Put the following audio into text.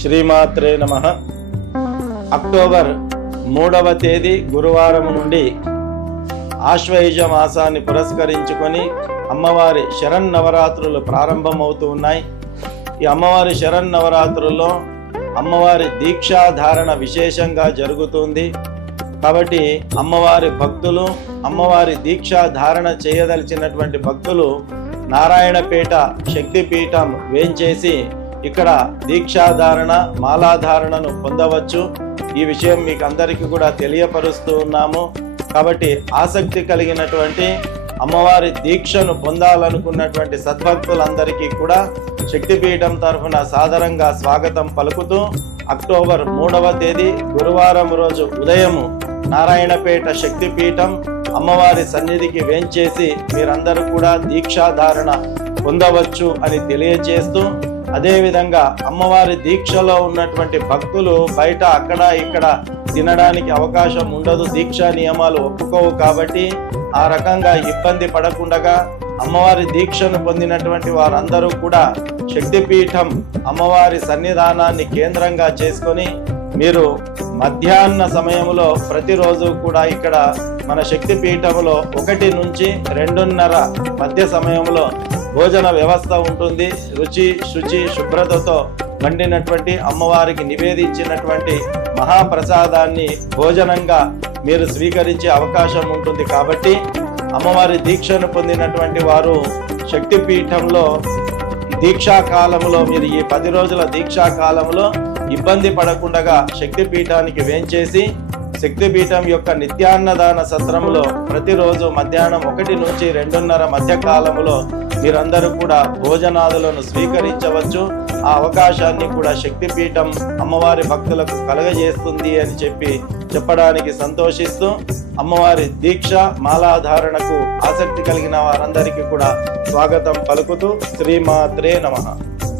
శ్రీమాత్రే నమ. అక్టోబర్ మూడవ తేదీ గురువారం నుండి ఆశ్వయుజ మాసాన్ని పురస్కరించుకొని అమ్మవారి శరణ్ నవరాత్రులు ప్రారంభమవుతూ ఉన్నాయి. ఈ అమ్మవారి శరణ్ నవరాత్రుల్లో అమ్మవారి దీక్షాధారణ విశేషంగా జరుగుతుంది. కాబట్టి అమ్మవారి భక్తులు అమ్మవారి దీక్షాధారణ చేయదలిచినటువంటి భక్తులు నారాయణపేట శక్తిపీఠం వేంచేసి ఇక్కడ దీక్షాధారణ మాలాధారణను పొందవచ్చు. ఈ విషయం మీకు అందరికీ కూడా తెలియపరుస్తూ ఉన్నాము. కాబట్టి ఆసక్తి కలిగినటువంటి అమ్మవారి దీక్షను పొందాలనుకున్నటువంటి సద్భక్తులందరికీ కూడా శక్తిపీఠం తరఫున సాదరంగా స్వాగతం పలుకుతూ అక్టోబర్ మూడవ తేదీ గురువారం రోజు ఉదయము నారాయణపేట శక్తిపీఠం అమ్మవారి సన్నిధికి వేంచేసి మీరందరూ కూడా దీక్షాధారణ పొందవచ్చు అని తెలియజేస్తూ అదేవిధంగా అమ్మవారి దీక్షలో ఉన్నటువంటి భక్తులు బయట అక్కడ ఇక్కడ తినడానికి అవకాశం ఉండదు. దీక్షా నియమాలు ఒప్పుకోవు కాబట్టి ఆ రకంగా ఇబ్బంది పడకుండగా అమ్మవారి దీక్షను పొందినటువంటి వారందరూ కూడా శక్తిపీఠం అమ్మవారి సన్నిధానాన్ని కేంద్రంగా చేసుకొని మీరు మధ్యాహ్న సమయంలో ప్రతిరోజు కూడా ఇక్కడ మన శక్తిపీఠంలో ఒకటి నుంచి రెండున్నర మధ్య సమయంలో భోజన వ్యవస్థ ఉంటుంది. రుచి శుచి శుభ్రతతో వండినటువంటి అమ్మవారికి నివేదించినటువంటి మహాప్రసాదాన్ని భోజనంగా మీరు స్వీకరించే అవకాశం ఉంటుంది. కాబట్టి అమ్మవారి దీక్షను పొందినటువంటి వారు శక్తిపీఠంలో దీక్షాకాలంలో మీరు ఈ పది రోజుల దీక్షాకాలంలో ఇబ్బంది పడకుండా శక్తిపీఠానికి వేంచేసి శక్తిపీఠం యొక్క నిత్యాన్నదాన సత్రంలో ప్రతిరోజు మధ్యాహ్నం ఒకటి నుంచి రెండున్నర మధ్య కాలంలో మీరందరూ కూడా భోజనాదులను స్వీకరించవచ్చు. ఆ అవకాశాన్ని కూడా శక్తిపీఠం అమ్మవారి భక్తులకు కలగజేస్తుంది అని చెప్పి చెప్పడానికి సంతోషిస్తూ అమ్మవారి దీక్ష మాలాధారణకు ఆసక్తి కలిగిన వారందరికీ కూడా స్వాగతం పలుకుతూ శ్రీమాత్రే నమః.